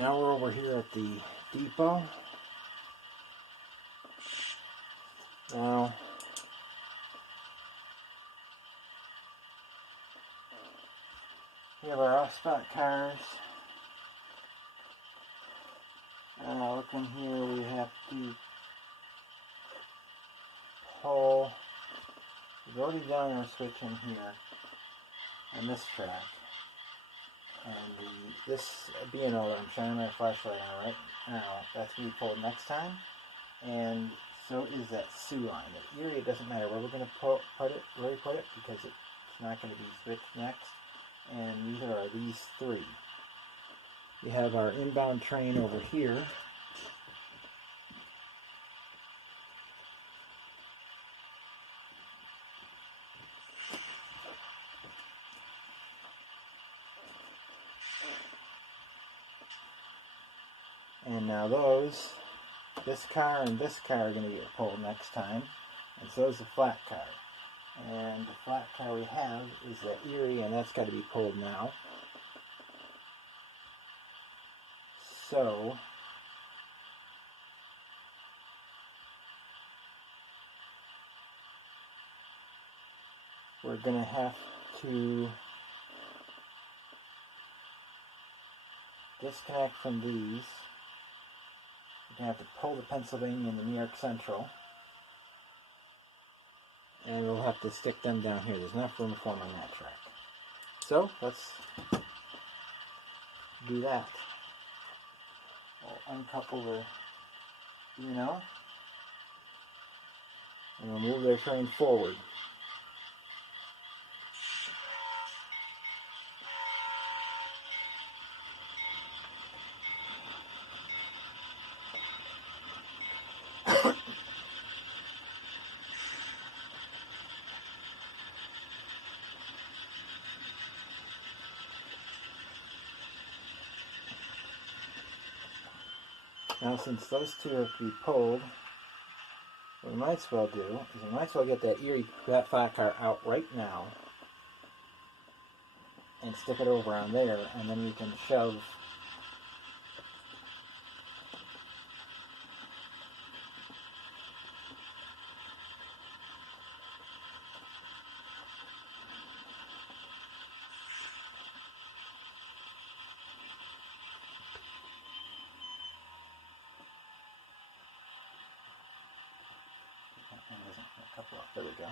Now we're over here at the depot. Now, we have our off-spot cars. Look in here, we have to pull. We've already done our switch in here on this track. And this B&O that I'm shining my flashlight on right now, that's going to be pulled next time. And so is that Sioux line. At Erie, it doesn't matter where we're going to put it, because it's not going to be switched next. And neither are these three. We have our inbound train over here. And now this car and this car are going to get pulled next time. And so is the flat car. And the flat car we have is the Erie, and that's got to be pulled now. So we're going to have to disconnect from these. We're going to have to pull the Pennsylvania and the New York Central. And we'll have to stick them down here. There's enough room for them on that track. So let's do that. We'll uncouple the B&O and we'll move their train forward. Now, since those two have to be pulled, what we might as well do is we might as well get that flat car out right now and stick it over on there, and then we can shove a couple up. There we go.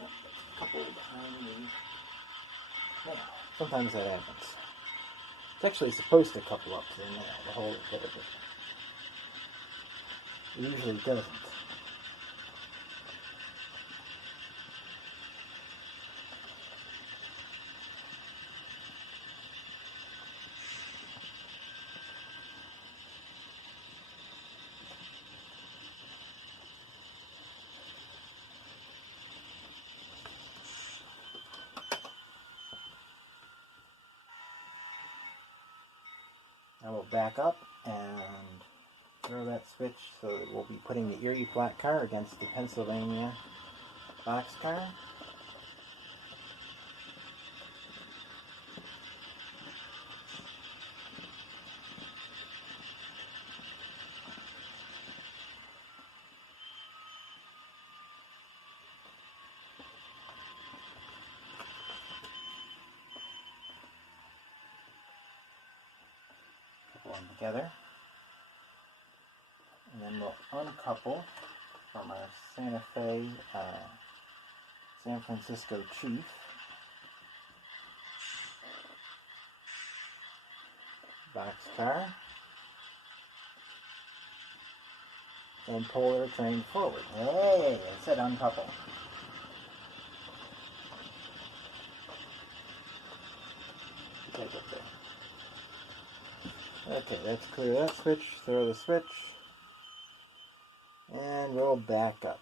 A couple behind me. Yeah, sometimes that happens. It's actually supposed to couple up to the nail, the whole bit of it. It usually doesn't. Now we'll back up and throw that switch so that we'll be putting the Erie flat car against the Pennsylvania boxcar. Couple them together. And then we'll uncouple from our Santa Fe, San Francisco Chief. Boxcar. And pull their train forward. Hey, I said uncouple. Take it there. Okay, let's clear that switch, throw the switch, and we'll back up.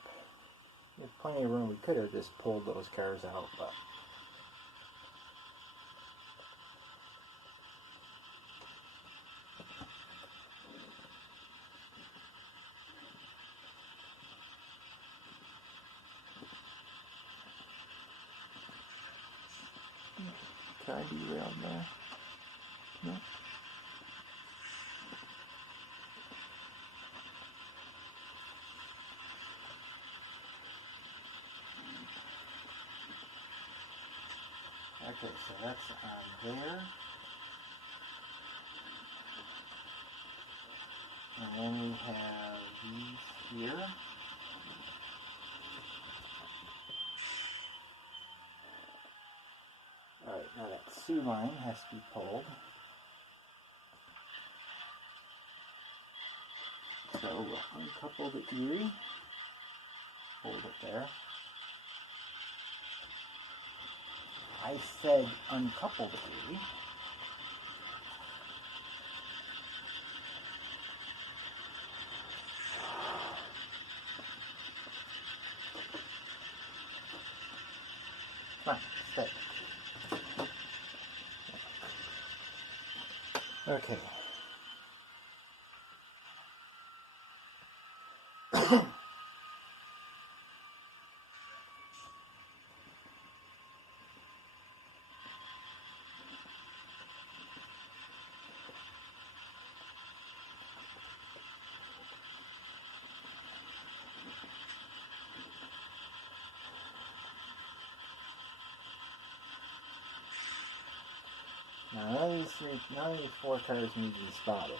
There's plenty of room. We could have just pulled those cars out, but Can I derail there? No. Okay, so that's on there. And then we have these here. Alright, now that sew line has to be pulled. So we'll uncouple the erie. Hold it there. I said uncouple the erie. Come on, stay. Okay. Now none of these 4 cars need to be spotted.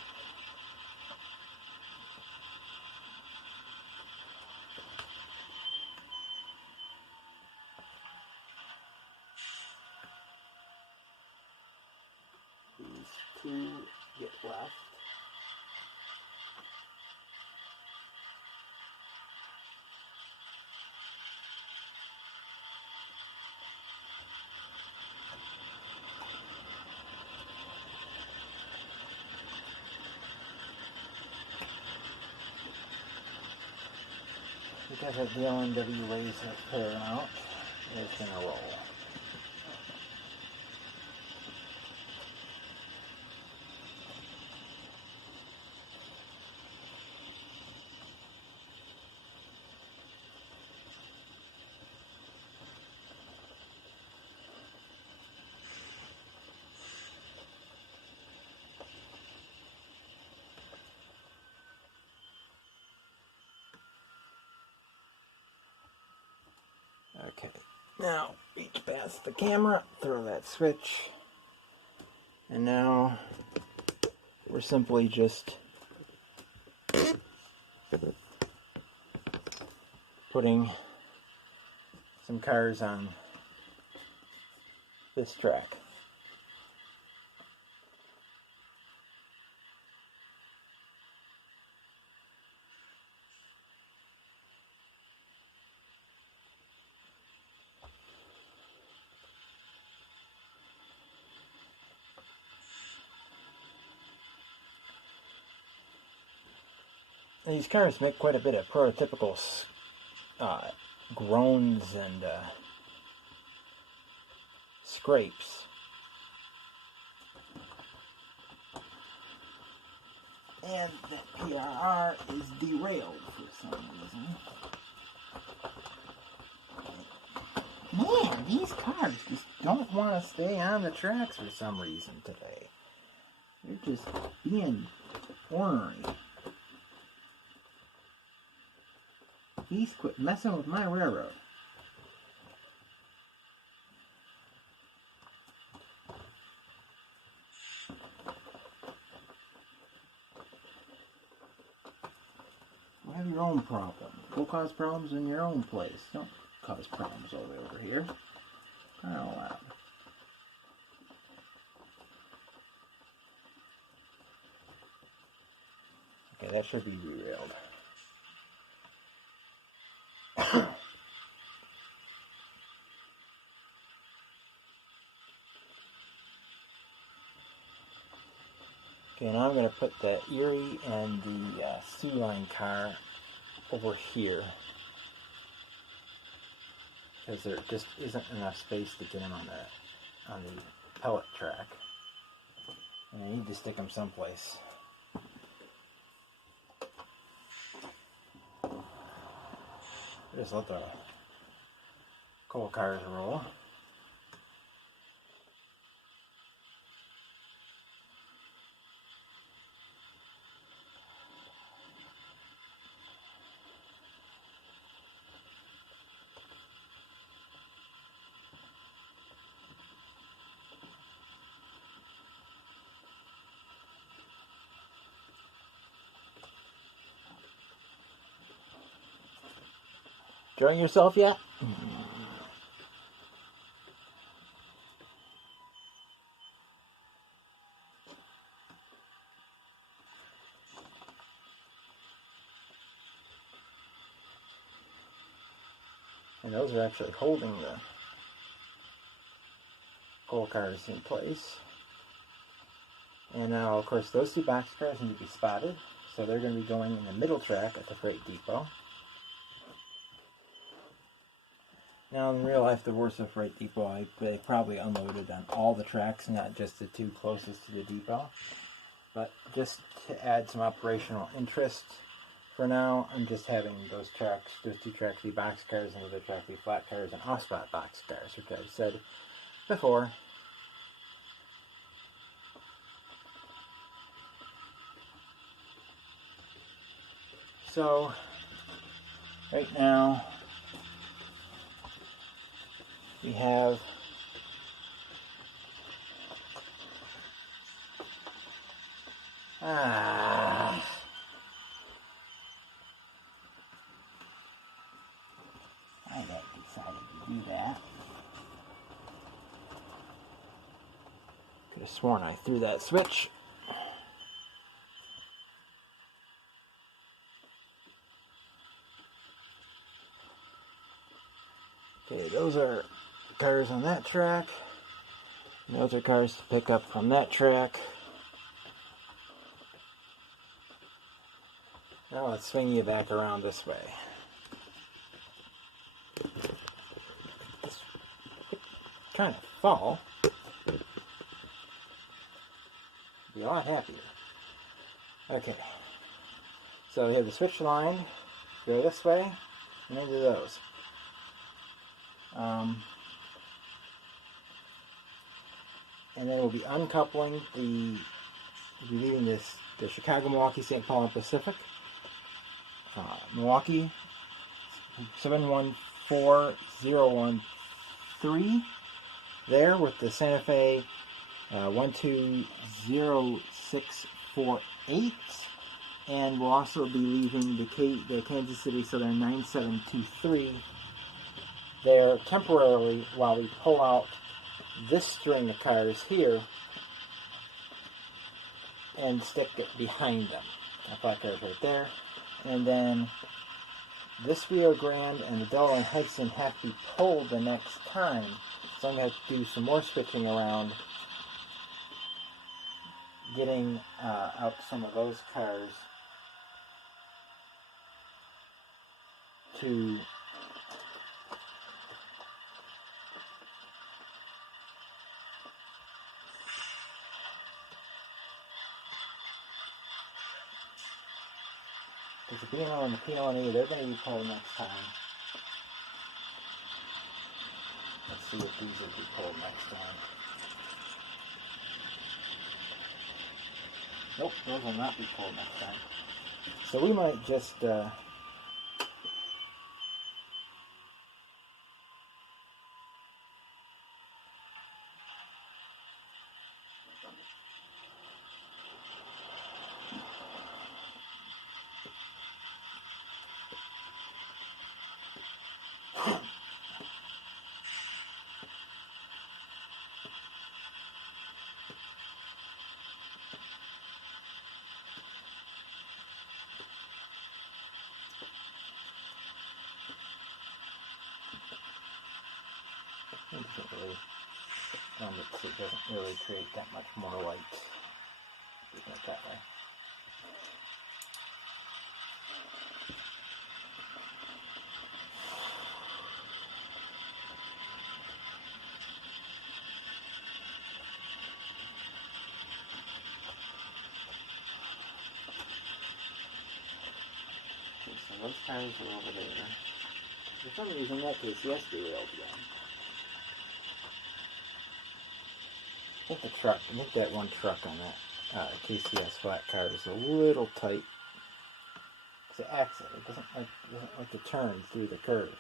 These 2 get left. Because of the LNW weighs a fair amount, it's going to roll. Okay, now reach past the camera, throw that switch, and now we're simply just putting some cars on this track. These cars make quite a bit of prototypical groans and scrapes. And that PRR is derailed for some reason. Man, these cars just don't want to stay on the tracks for some reason today. They're just being ornery. Please quit messing with my railroad. You have your own problem. Go cause problems in your own place. Don't cause problems all the way over here. Kind of loud. Okay, that should be derailed. Okay, now I'm going to put the Erie and the Sea Line car over here, because there just isn't enough space to get them on the pellet track, and I need to stick them someplace. Just let the coal cars roll. enjoying yourself yet? And those are actually holding the coal cars in place. And now, of course, those two box cars need to be spotted. So they're going to be going in the middle track at the freight depot. Now, in real life, the Warsaw Freight Depot, they probably unloaded on all the tracks, not just the two closest to the depot. But just to add some operational interest, for now, I'm just having those two tracks be box cars, and the other track be flat cars and off-spot box cars, which I've said before. So, right now, we have I decided to do that. Could have sworn I threw that switch. Okay, those are cars on that track. And those are cars to pick up from that track. Now let's swing you back around this way. It's trying to fall. Be a lot happier. Okay. So we have the switch line. Go this way and into those. And then we'll be uncoupling we'll be leaving the Chicago, Milwaukee, St. Paul, and Pacific. Milwaukee 714013 there with the Santa Fe 120648, and we'll also be leaving the Kansas City Southern 9723 there temporarily while we pull out this string of cars here and stick it behind them. That black car's right there. And then this Rio Grande and the Delaware and Hudson have to be pulled the next time. So I'm going to have to do some more switching around, getting out some of those cars to because the P&O and the P&O&E, they're going to be pulled next time. Let's see if these will be pulled next time. Nope, those will not be pulled next time. So we might just it doesn't really create that much more light. Keeping it that way. Okay, so those tires are over there. For some reason that KCS derailed again. I think that one truck on that KCS flat car is a little tight. It's an axle. It doesn't like to turn through the curve.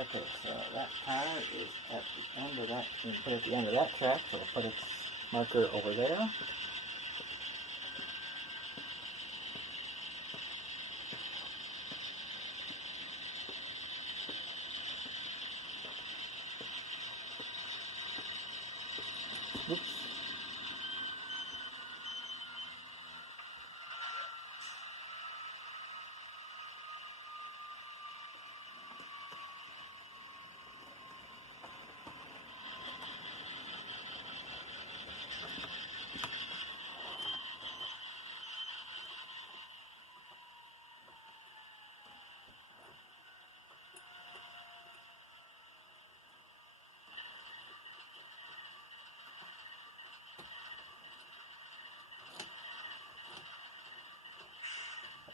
Okay, so that car is at the end of that, you can put it at the end of that track, so we'll put its marker over there. Oops.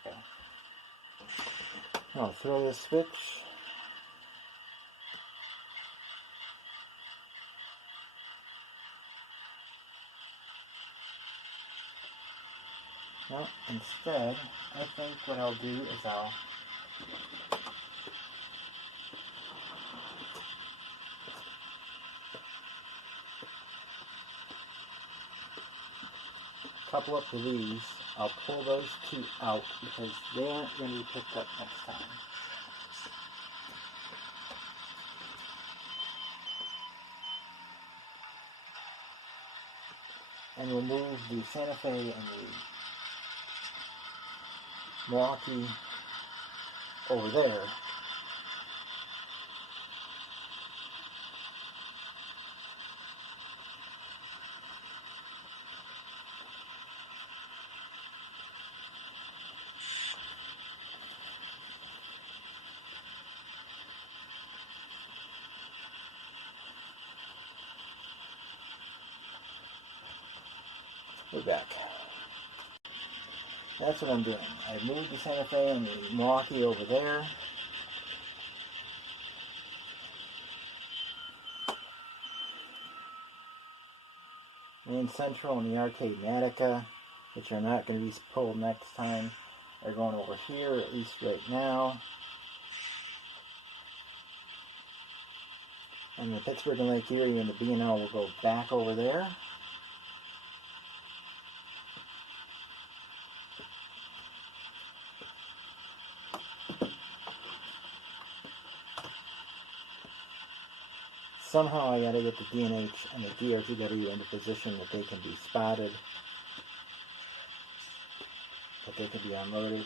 Okay. I'll throw the switch. Well, instead, I think what I'll do is I'll couple up to these. I'll pull those two out because they aren't going to be picked up next time. And we'll move the Santa Fe and the Milwaukee over there. We're back. That's what I'm doing. I moved the Santa Fe and the Milwaukee over there. Main Central and the Arcade Matica, which are not going to be pulled next time, are going over here, at least right now. And the Pittsburgh and Lake Erie and the B&L will go back over there. Somehow I gotta get the D&H and the DOTW into position that they can be spotted, that they can be unloaded.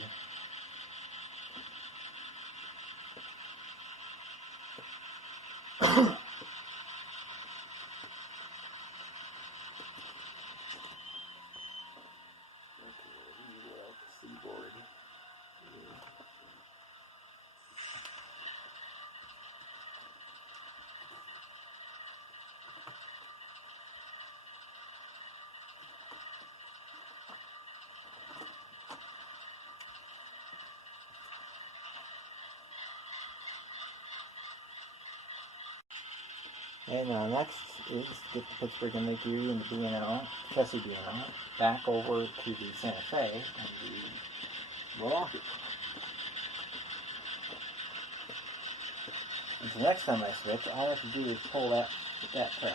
Seaboard. And next is get the Pittsburgh and Lake Erie and the B&L, Chessie B&L, back over to the Santa Fe and the Milwaukee. And so next time I switch, all I have to do is pull that track.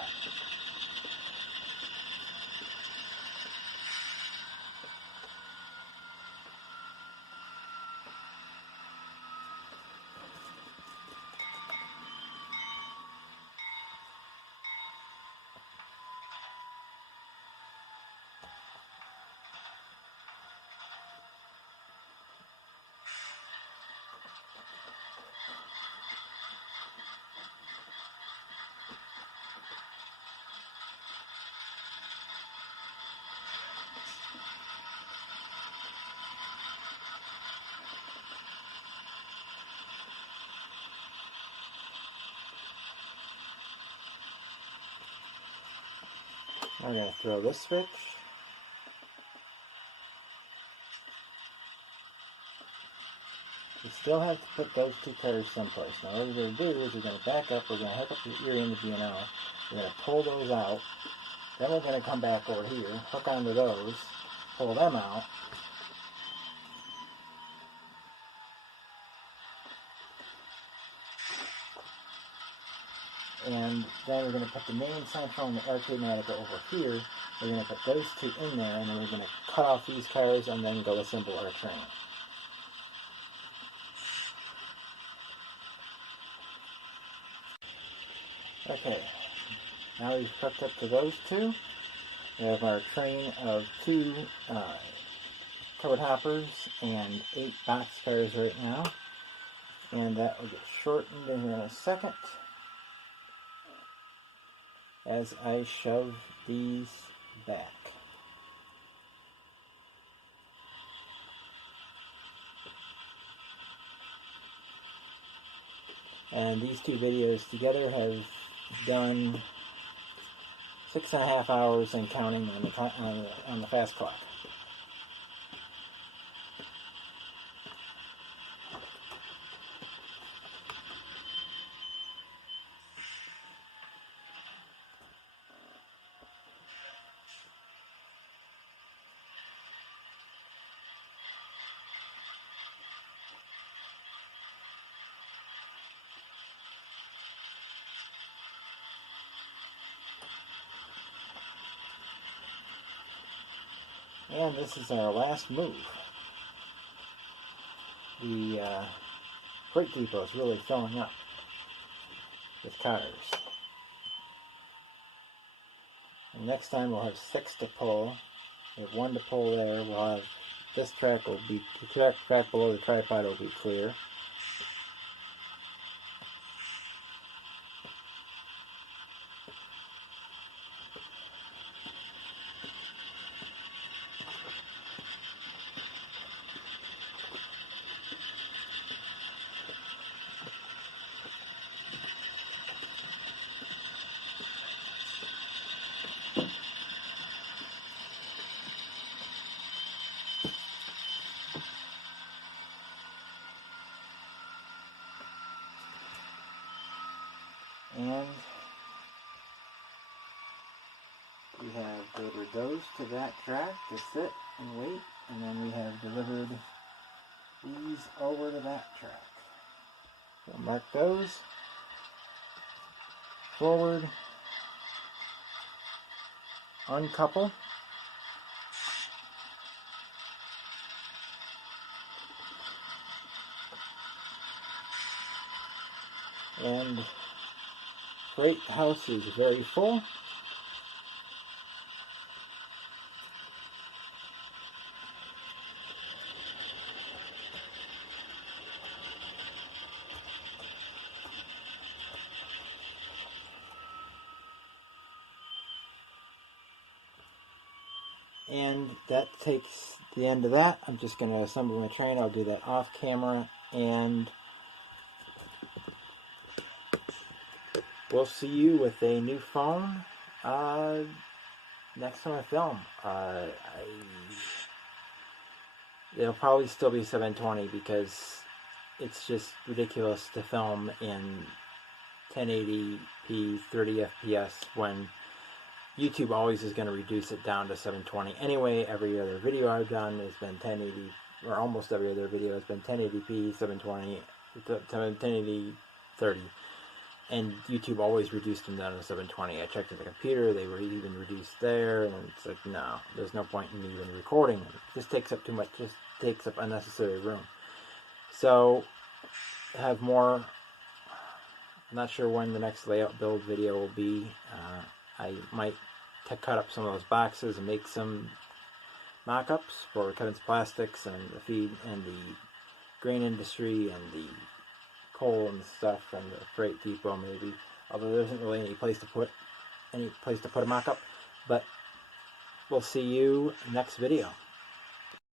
I'm going to throw this switch. You still have to put those two cars someplace. Now what you're going to do is you're going to back up, we're going to hook up the ear into B&L, we're going to pull those out, then we're going to come back over here, hook onto those, pull them out, and then we're going to put the main central and the arcade Matica over here. We're going to put those two in there, and then we're going to cut off these cars and then go assemble our train. Okay, now we've hooked up to those two. We have our train of 2 covered hoppers and 8 box cars right now. And that will get shortened in here in a second as I shove these back. And these two videos together have done 6.5 hours and counting on the fast clock. And this is our last move. The freight depot is really filling up with cars. And next time we'll have 6 to pull. We have 1 to pull there. We'll have this track will be, the track below the tripod will be clear. And we have delivered those to that track to sit and wait, and then we have delivered these over to that track. So mark those, forward, uncouple, and freight house is very full. And that takes the end of that. I'm just going to assemble my train. I'll do that off camera, and we'll see you with a new phone next time I film. It'll probably still be 720 because it's just ridiculous to film in 1080p 30 FPS when YouTube always is going to reduce it down to 720. Anyway, every other video I've done has been 1080, or almost every other video has been 1080p 720, 1080 30. And YouTube always reduced them down to 720. I checked at the computer, they were even reduced there, and it's like, no, there's no point in even recording them. It just takes up too much, just takes up unnecessary room. So, have more, I'm not sure when the next layout build video will be. I might cut up some of those boxes and make some mock-ups for Kevin's Plastics and the feed and the grain industry and the coal and stuff and the freight depot maybe. Although there isn't really any place to put a mock-up. But we'll see you next video.